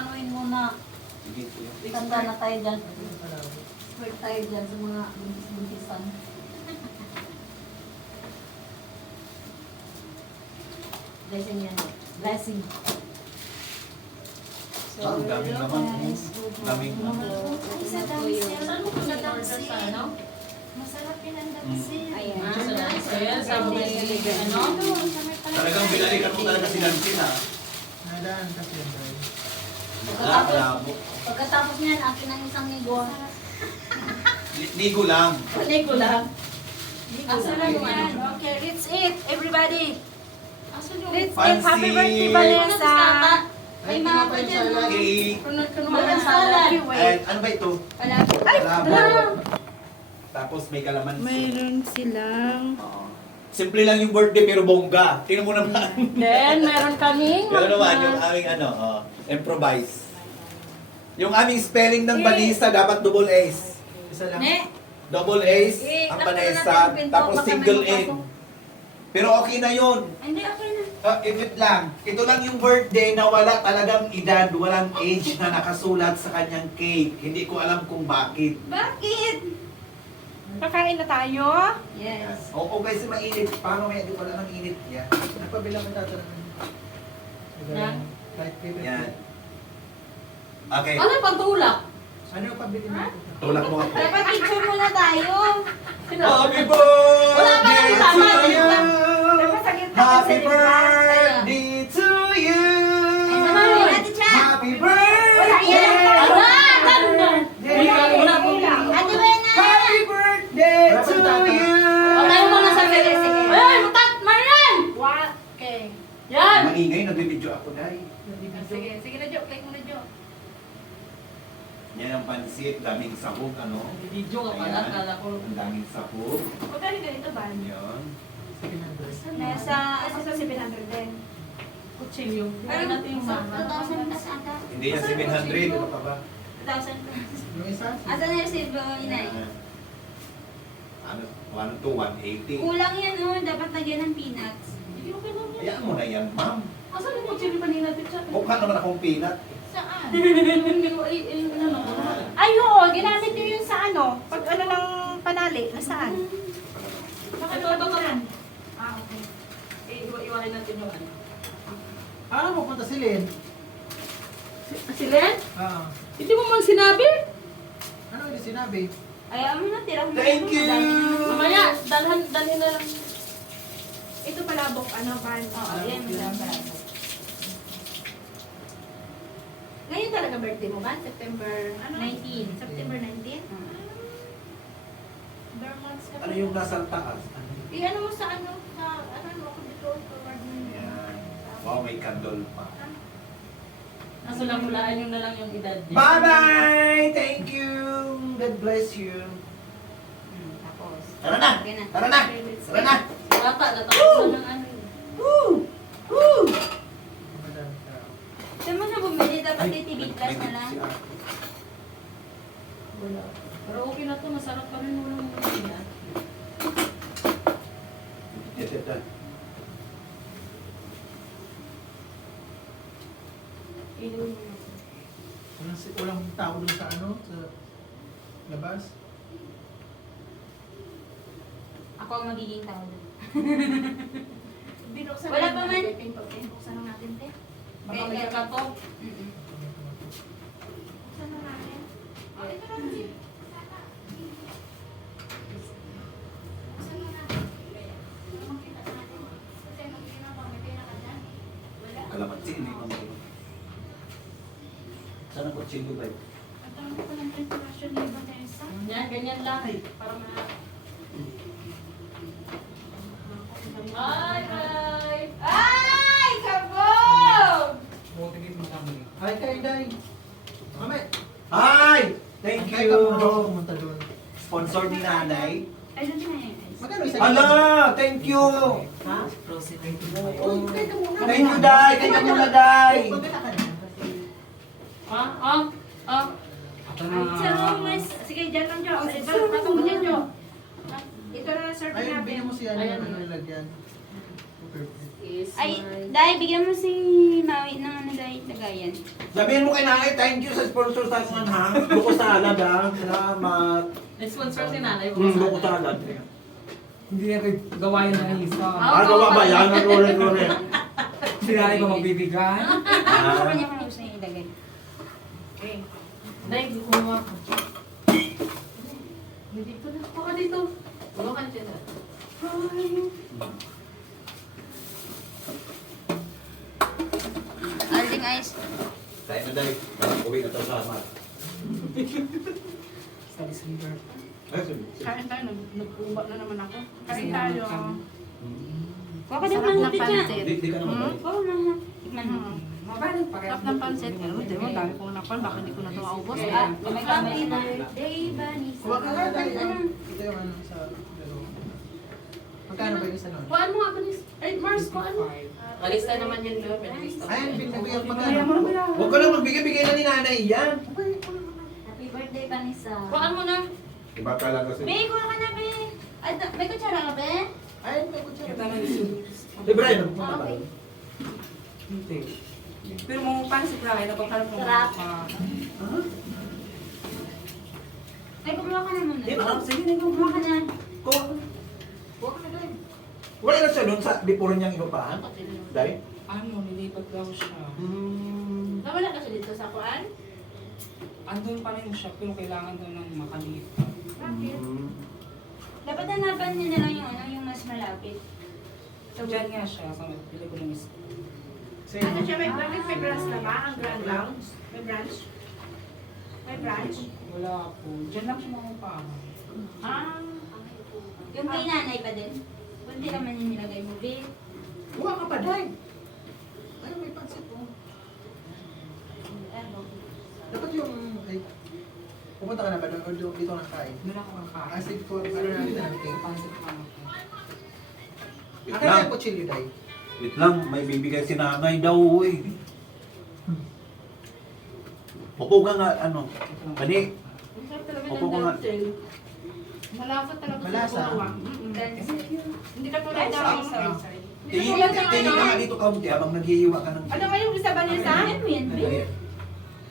anuin mo na. Tanda na tayo dyan. Expert tayo dyan sa mga buntis-buntisan. Blessing yan. Blessing. Ang daming naman. Daming naman. Ay, sa damsil. Saan mo kung nag-order sa ano? Masarap yun ang damsil. Ayan. Ayan, sa may ano? Talagang binalikan mo talaga si Nancy na. Nadaan kasi yun tayo. Pagkatapos niyan, akin ang isang nigo. Nigo lang. Nigo lang. Asa na yan? Okay, let's eat, everybody. Asan yung... Let's eat. Pansit. Happy birthday, Vanessa. Ay, mga pa dyan. Cake. Walang salad. And ano ba ito? Palagi. Ay, Labo. Tapos may kalamansi. mayroon silang... Oo. Simple lang yung birthday pero bongga. Tingnan mo naman. Then, meron kaming... Pero naman yung aming improvise. Yung aming spelling ng Vanessa dapat double A's. Isa lang. Ne? Double A's ang takpan Vanessa, natin yung pinto, tapos baka single may N. mapasok. Pero okay na yun. Hindi, okay na. Wait lang. Ito lang yung birthday na wala talagang edad, walang age na nakasulat sa kanyang cake. Hindi ko alam kung bakit. Bakit? Kakain na tayo. Yes. O kasi mainit. Paano may di wala nang init? Yan. Nagpabilang ko tatanong. Yan. Light paper. Yan. Okay. Ano pang tulak? Ano yung pabili mo? Tulak mo ako. Dapat picture muna tayo. Happy birthday tama, to you! Dapat sa gitna Happy kasi, birthday to you! Ay, samahin natin siya. Happy Wala yan. birthday! Wala po. Ate Wena! Happy birthday to you! O tayo mga sa Sige, sige. Ay, mutat! Marian! What? Okay. Yan! Maingay, nagbibidyo ako dahil. Sige, sige na, Jo. Click mo na, Jo. Yan ang pansit, daming sahog, ano? Video ka pala, Ayan. kala ko. Ang daming sahog. Magkano ganito ba? Yan. Nasa, ano sa 700 din? Kutsilyo. Parang Parang natin yung sama. 2,000 plus ata. Hindi yan 700, ano pa ba? 2,000 plus. Yung isa? Asa na receive mo, inay? Ano, 1 to 180. Kulang yan, oh. Dapat lagyan ng peanuts. Hindi ko lang yan. Hayaan mo na yan, ma'am. Asan yung kutsilyo pa nila natin siya? Mukha naman akong peanut. Saan? Hindi ko, ano ko. Ay, oo. Ginamit niyo yun sa ano? Pag ano ng panali. Nasaan? Ito. Ah, okay. Iwain natin yung ano. Paano mo punta si Lynn? Si Len? Oo. Hindi mo man sinabi? Ano yung sinabi? Ay, mo na, tira mo. Thank you! Mamaya, dalhin na lang. Ito palabok, ano, pan? Oo, yan. Masarap. Ngayon talaga birthday mo ba? September, ano? 19. September 19? Bare months ka pa. Ano yung nasa taas? Ano mo sa ano? Sa, ano ako dito? Toward mo. Yan. Wow, may candle pa. Nasa lamulaan nyo na lang yung edad niya. Bye-bye! Thank you! God bless you! Tapos. Tara na! Okay na. Tara na! Tara na! Bata, natapos na ng ano. Woo! Woo! Madami tao. Saan mo siya bumili? Dapat Ay, TV plus na lang. si Ate. Wala. Pero okay na to, masarap pa rin mo ng mga. Ito. Inuwi mo. Walang tao doon sa ano? Sa labas? Ako ang magiging tao doon. Binuksan Wala na pa man. natin. Binuksan na natin, te. Baka may kakato. Buksan na natin. Oh, ito na natin. Buksan na natin. Para makita natin. Kasi magiging ako, may pera ka dyan. Wala. Kalamansi, hindi mo mag- Saan ang kutsilyo ba? Ang dami ko ng preparation ni Vanessa. Yan, ganyan lang. Para Bye! Ay! Kabog! Ay, kayo, Day. Mamay. Hi! Thank Ay, ka muna ako you! pumunta doon. Sponsor ni nanay. Ay, doon na yun. Magkano isa? Hala! Thank you! Ha? Uy, thank you, Day! Thank you muna, Day! Magkano ka na? Ah. Ay, sarong mas. Sige, dyan lang, Jo. Ay, patong mo dyan, Jo. Ito na serve Ay, natin. bigyan mo siya Ayan. ano nilagyan. Perfect. Is Ay, my... dahil bigyan mo si Maui ng ano dahil lagayan. Sabihin mo kay nanay, thank you sa sponsor sa akin ha. Buko salad ha. Salamat. Sponsor si nanay. Buko salad. Hindi na kayo gawain na isa. Ah, gawa ba yan? Nagore-gore. Sinali ko magbibigay. Ano pa niya kung gusto niya ilagay? Okay. Nay, gumawa ka. Dito na. Baka dito. Tulong ka dito. Aling ice. Tayo na dahil. Parang uwi na ito sa amat. Sa receiver. Kain tayo, nag-uba na naman ako. Kain tayo. Kuha ka din Sarap ng na hapit niya. pansit. Di ka naman tayo. Kuha ka na. Tikman mo. Mabalik pa Sarap ng pansit. Pero di mo, dami kong nakon. Baka hindi ko na ito maubos. Ah, may kamay na. birthday, Vanessa. Kuha ka nga tayo. Ito yung ano sa dalawa. Magkano ba yung isa nun? Kuhaan mo nga, Banis. Ay, Mars, kuhaan mo. Alista naman yun, no? Pinalista. Ayan, pinagbiyak Kaya mo magkano? na. Huwag ka lang magbigay-bigay na ni nanay yan. Happy birthday, Vanessa. Kuhaan mo na. Iba ka lang kasi. Be, kuha ka na, Be. Ay, may kutsara ka, Be? Ayan, may kutsara. Kita na yung Si Brian, nagpunta ba? Okay. Hindi. Pero mga pansit lang, napagharap mo. Sarap. Ay, kumuha ka na muna. Di ba? Sige na, Kumuha ka na. Kuha ka na dahil. Wala na siya doon sa before niyang inupahan. Dahil? Ano, nilipat daw siya. Nawala ka siya dito sa kuan? Andun pa rin siya, pero kailangan daw ng makaliit. Bakit? Dapat hanapan niya na lang yung ano, yung mas malapit. So, dyan nga siya, sa pili ko ng isa. Ano siya, may branch na ba? Ang grand lounge? May branch? May branch? Wala po. Dyan lang siya makupahan. Ah. Yung kay nanay pa din. Kunti naman yung nilagay mo, Be. Kuha ka pa dahil. Ayun, may pansit po. Dapat yung... Ay, pupunta ka na ba doon? O dito na kain? Doon ako kakain. As in for ano natin natin. Pansit lang ako. Wait Akin na lang. yung kutsilyo dahil. Wait lang, may bibigay si nanay daw eh. Upo ka nga, ano. Kani, Ang sarap talaga Opo ng ko nga. dantel. Malasa talaga Malasa. sa kuwa. Hindi ka tulad ng... tingin ka nga dito kaunti habang naghihiwa ka ng... Ano nga yung isa, Vanessa? Ano mo yan, Be?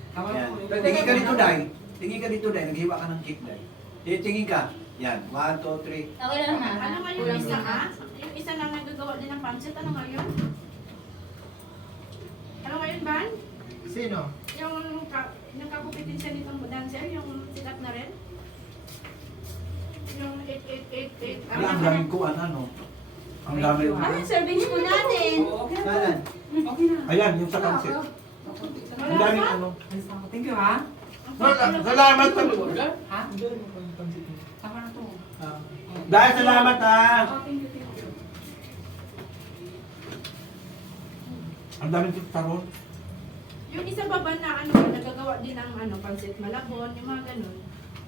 Tama Yan. po. Tingin ka dito, Day. Tingin ka dito, Day. Naghiwa ka ng cake, Day. Tingin ka. Yan. 1, 2, 3. Okay lang na. Ano nga yung isa, ha? Yung isa lang nagagawa din ng pancit. Ano nga yun? Ano nga yun, Van? Sino? Yung kakupitin siya nitong dancer, yung sikat na rin. Yung 8888. Wala, ang daming kuhan, ano. Ang dami. Ano, serving spoon natin? Okay na. Saan? Okay na. Ayan, yung sa pansit. Ang daming ano. Thank you, ha? Salamat sa... Ha? Doon yung pansit mo. Tama na to. Dahil salamat ha. Oh, thank you, thank you. Ang daming taron. Yung isa ba ba na ano, nagagawa din ng ano, pancit malabon, yung mga ganun.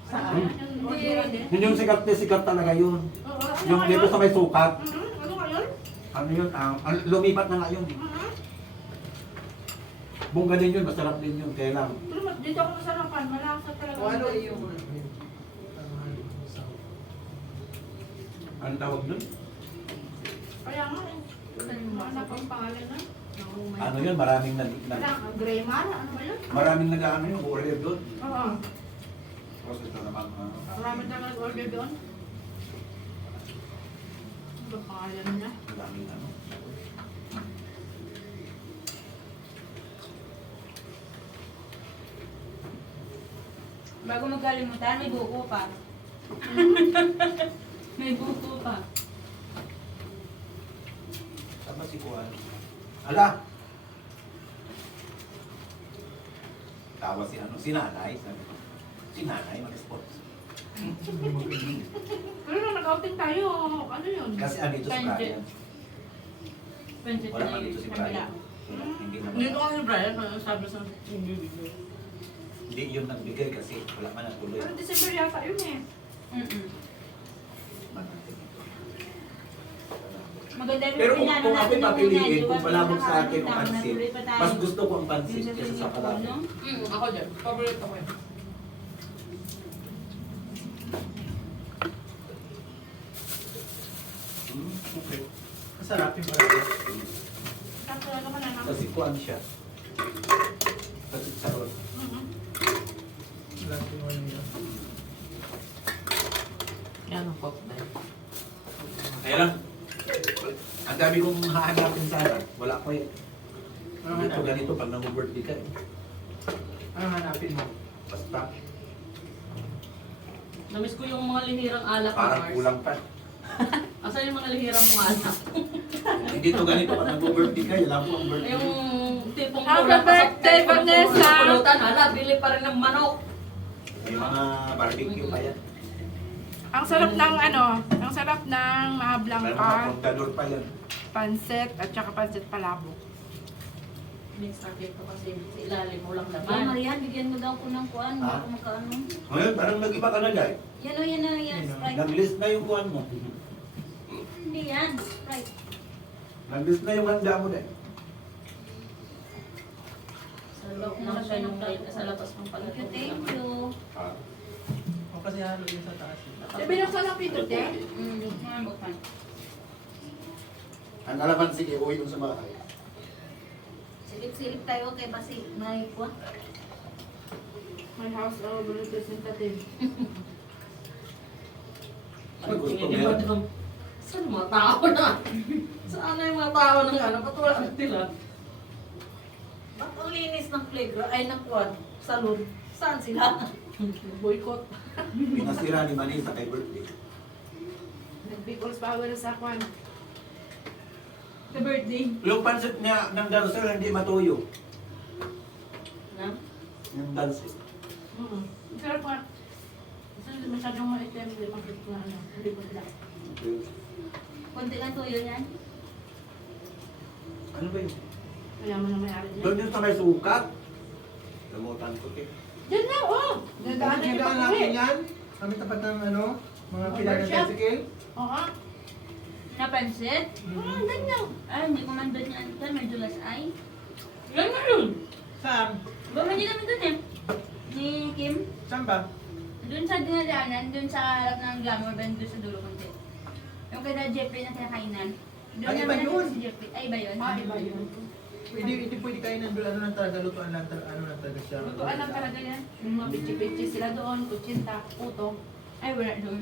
Saan? Yung orderan din. Yun yung sikat talaga yun. Oo, ano Yung nga dito yun? sa may sukat. Ano nga yun? Ano yun? Lumipat na nga yun. Bongga din yun, masarap din yun. Kaya lang. Pero dito ako masarapan, malasa talaga. O ano yung... Ano tawag dun? Kaya nga eh. Ano pang pangalan na? Ano yun? Maraming Wala, Gremar, ano ba yun? maraming nag-ano yung order doon. Oo. Process na naman. Marami na nag-order doon. Ano ba pangalan niya? Maraming ano. Bago magkalimutan, may buko pa. May buko pa. Tama si Kuan. Ala! Tawa si ano, si nanay. Sabi ko, si nanay, mag-sports. Pero nung nag-outing tayo, ano yun? Kasi andito si Brian. Pansit Wala na pa dito si Brian. Hindi naman. Dito kasi Brian, sabi sa video. Hindi yun nagbigay kasi wala man natuloy. Pero December yata yun eh. Maganda rin Pero yung kung pinano ako natin yung papiliin, una, kung di ba? palabog sa akin ang Nakakalimutan, pansit, natuloy pa tayo. mas gusto ko ang pansit Yung sa kaysa sa Singapore, palabog. no? Ako dyan. Favorite ako yun. Okay. Masarapin pala. Sakto ano ka na naman. Kasi kuan siya. Kasi sarot. Masarapin mo yun. Yan ang pop na. Kaya lang, ang dami kong hahanapin sana. Wala ko eh. Ano Dito hanapin? ganito pag nang-birthday ka eh. Ano hanapin mo? Basta, Namiss ko yung mga lihirang alak ni parang Mars. kulang pa. Asan yung mga lihirang mga alak? Hindi to ganito pag nang-birthday ka. Yun lang po ang birthday. Yung tipong Happy kulang pa sa birthday, Vanessa! pulutan. Hala, bili pa rin ng manok. May mga barbecue pa yan. Ang sarap ng ano, ang sarap ng mga May mga blanca, contador pa yan. pansit, at saka pansit palabok. Mix natin ko kasi sa ilalim mo lang Oh, laman. Marian, bigyan mo daw ko ng kuan. Ha? Baka magkaano. Ngayon, parang nag-iba ka na guys. Yan o, yan o, yan. Sprite. Nag-list na yung kuan mo. Hindi yan. Sprite. Nag-list na yung handa mo din. Sa loob lang siya yung sa labas ng Thank palatong you, thank laman. you. Ah. O kasi halo yun sa taas. Sabi binuksan ang pito, te? Mga buksan. Ang alaman, sige, uwi yung sa mga kaya. Silip-silip tayo kay Basi. May kuan. My house of representative. Ano gusto Tingin mo mo yan? doon, saan yung mga tao na? Saan na yung mga tao na ano? Ba't wala na sila? Ba't ang linis ng playground? Ay, ng kuwan? Salon? Saan sila? Boycott. Pinasira ni Manisa kay birthday. Nag-People's Power sa kwan. The birthday. Yung pansit niya ng dancer hindi matuyo. Na? Yung dancer. Sarap nga. Kasi masyadong maitim, hindi makit na ano, hindi ko sila. Kunti lang tuyo yan. Ano ba yun? Kaya mo na may-ari niya. Doon yung sa may sukat. Lamutan ko eh. Diyan na, oh! Dadaanan niyo pa Dadaan kami. natin yan. Kami tapat ng ano, mga pilar ng Workshop. bicycle. Oo. Napansit? Oo, ganyan. Ay, hindi ko man doon yan. Ito, medyo last ay. Yan na yun! Saan? Bumili kami doon eh. Ni Kim. Saan ba? Doon sa dinadaanan, doon sa harap ng Glamour Band, doon sa dulo konti. Yung kay Jeffrey na kinakainan. Doon Ay, iba naman yun. si Jeffrey. Ay, iba yun? Ah, iba yun. Hindi pwede kayo nandun, ano lang talaga, lutuan lang, ano lang talaga siya. Lutuan lang talaga yan. Yung mga pichi-pichi sila doon, kutsinta, puto. Ay, wala doon.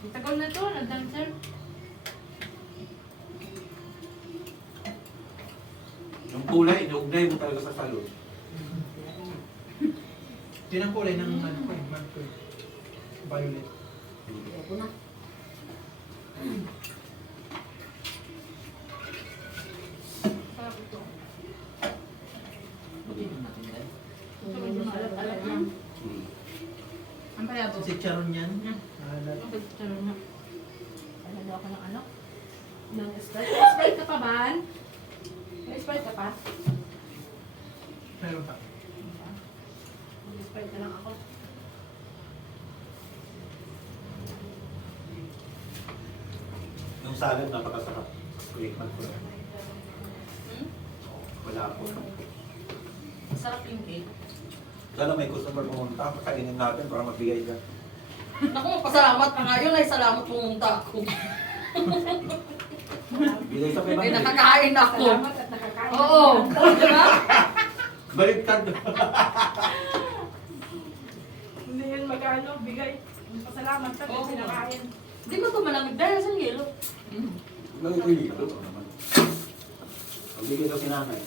Ang tagal na to, nag-dancer. Yung kulay, inuugnay mo talaga sa salon. Yun ang kulay ng ano ko eh, man ko eh. Violet. Ayoko na. Sarap ito. Ito medyo maalat-alat na. Ang palabo. Si Charon yan. Ang pagkakaroon na. Ano daw ako ng ano? Ng Sprite. May Sprite ka pa ba? May Sprite ka pa? Meron pa. May Sprite na lang ako. Yung salad, napakasarap. Kulikman ko na. Wala po. Sarap yung cake. Sana may customer pumunta, pakainin natin para magbigay ka. Naku, pasalamat ka nga yun ay salamat pumunta ako. Bigay sa Ay, kailangan. nakakain ako. Salamat at nakakain. Oo. Di ba? Baliktad. Hindi yun mag-ano, bigay. Pasalamat sa Oo. pinakain. Di ba ito malamig dahil sa yelo? Nagpili. Ito naman. Magbigay daw si nanay.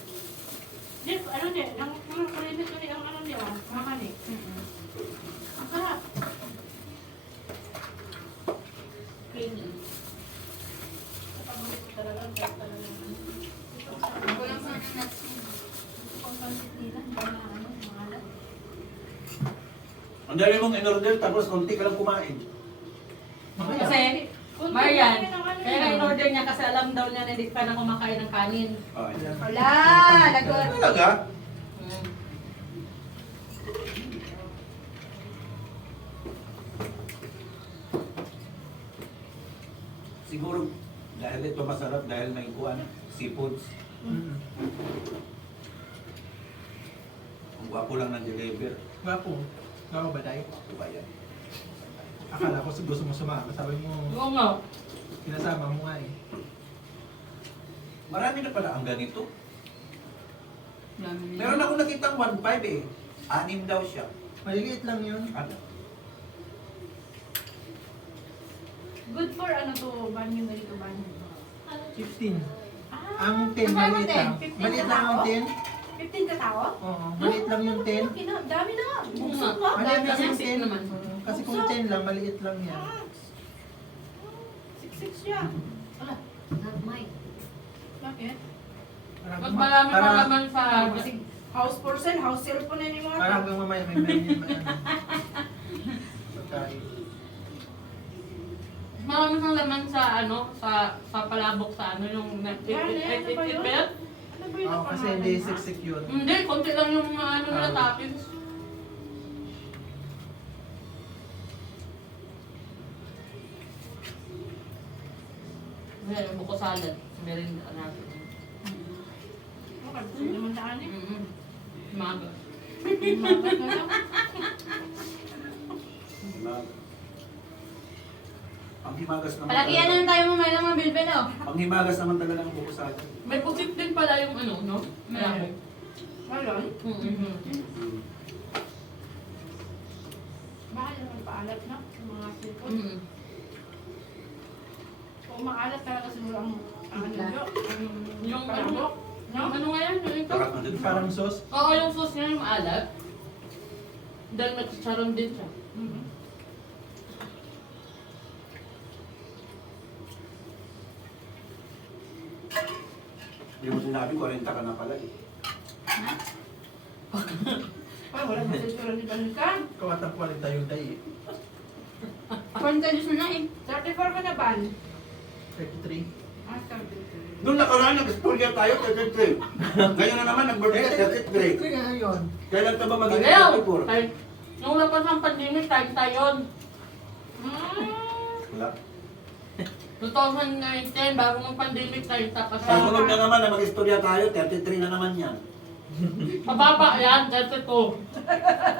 Jeff, ano niya, ang kulimit ko niya, ang ano niya, mama niya. Ang sarap. Creamy. Kapag talaga, ang sarap talaga. Kulang sana ng nuts. Ito pang pansit nila, hindi na ano, maalat. Ang dami mong in-order tapos konti ka lang kumain. Kasi, Marian, kaya in-order niya kasi alam daw niya na hindi ka na kumakain ng kanin. Oh, ayan. Wala! Lagot! Talaga? Mm. Siguro dahil ito masarap dahil may kuan, seafoods. Mm. Ang gwapo lang ng deliver. Gwapo. Gwapo ba tayo? Ito ba yan? Akala ko gusto mo sumama. Sabi mo, Oo nga. Sinasama mo nga eh. Marami na pala ang ganito. Dami nila. Meron ako nakitang 1.5 eh. 6 daw siya. Maliliit lang yun. Ano? Good for ano to, banyo ganito banyo. 15. Ah, Ang 10, magkano maliit lang. 10? 15 Maliit ka lang ang tao? 10. 15 ka tao? Oo, maliit lang yung 10. Laki na, dami na nga. Oo Busog nga. mo. Maliit lang yung Kasi 10. naman. Kasi kung 10 lang, maliit lang yan. Siksik siya. Ala, not mine. Bakit? Mas marami pa naman sa... Kasi house for sale, house sale po na ni mga Parang hanggang mamaya may menu ba ano. Pagkain. Marami kang laman sa ano, sa palabok sa ano, yung Ano ba yun? bet. Ano ba yun? Oo, kasi hindi siksik yun. Hindi, konti lang yung mga ano nila toppings. Well, buko salad. Meron natin. Gusto naman daan eh. Maga. Magat na lang. Ang himagas naman Palakihan na lang tayo mamaya ng mga bilbil, oh. Ang himagas naman talaga ng buko sa atin. May pusit din pala yung ano, no? Meron. Ngayon, Mm-hmm. mahal naman paalat na sa mga seafood. Mm-hmm. Kung maalat talaga siguro ang ano nyo, Yung ano, palabok. yung ano nga yan? Yung ito? Sarap na din. Parang sauce. Oo, yung sauce niya yung maalat. Dahil may chicharon din siya. Mhm. Hindi mo sinabi, 40 ka na pala eh. Ay, wala pa sa ni Balikan. Kawatang kwalita yung day. 40 Diyos na eh. 34 ka na ban? 33. Ah, 33. Noong nakaraan, nag-storya tayo, 33. Ngayon na naman, nag-birthday, 33. 33 nga ngayon. Kailan ka ba maging Ayaw! 34? Tayo, nung lapas ng pandemic, tayo yun. Wala. 2019, bago ng pandemic tayo tapos. Sa sunod na naman na mag-istorya tayo, 33 na naman yan. Mababa yan, 32.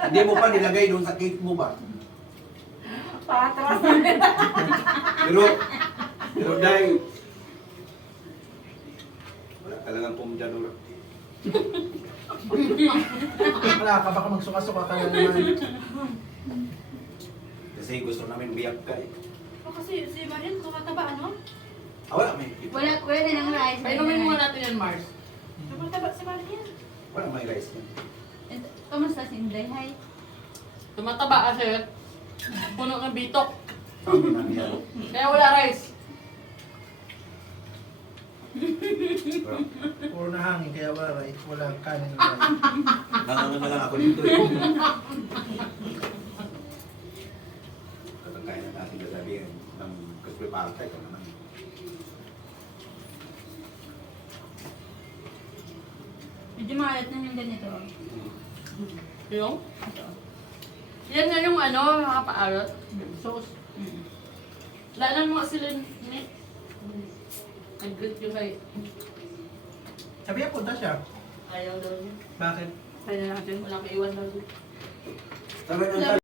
Hindi mo pa nilagay doon sa cake mo ba? Patras. Pero dahil, wala talagang pumdadura. Wala ka, baka magsuka-suka ka na naman. Kasi gusto namin biyak ka eh. O kasi si Marian, tumataba ano? Wala may Pwede ng rice. Painumin muna natin yan, Mars. Tumataba si Marian. Wala may rice yan. Kamusta si Inday? Hi. Tumataba kasi puno ng bitok. Sabi namin yan. Kaya wala rice. Wala. Puro na hangin, kaya wala rice. Wala kanin na rice. Nangangan na lang ako dito eh. Katang kaya na natin sasabihin ng kaspreparte ka naman. Medyo maalat na yung ganito. Yung? Yan nga yung ano, nakapaalat. Sauce. Lalan mo sila ni... Nag-grit yung kay... Sabi niya, punta siya. Ayaw daw niya. Bakit? Kaya natin. Walang iwan daw niya. Sabi ng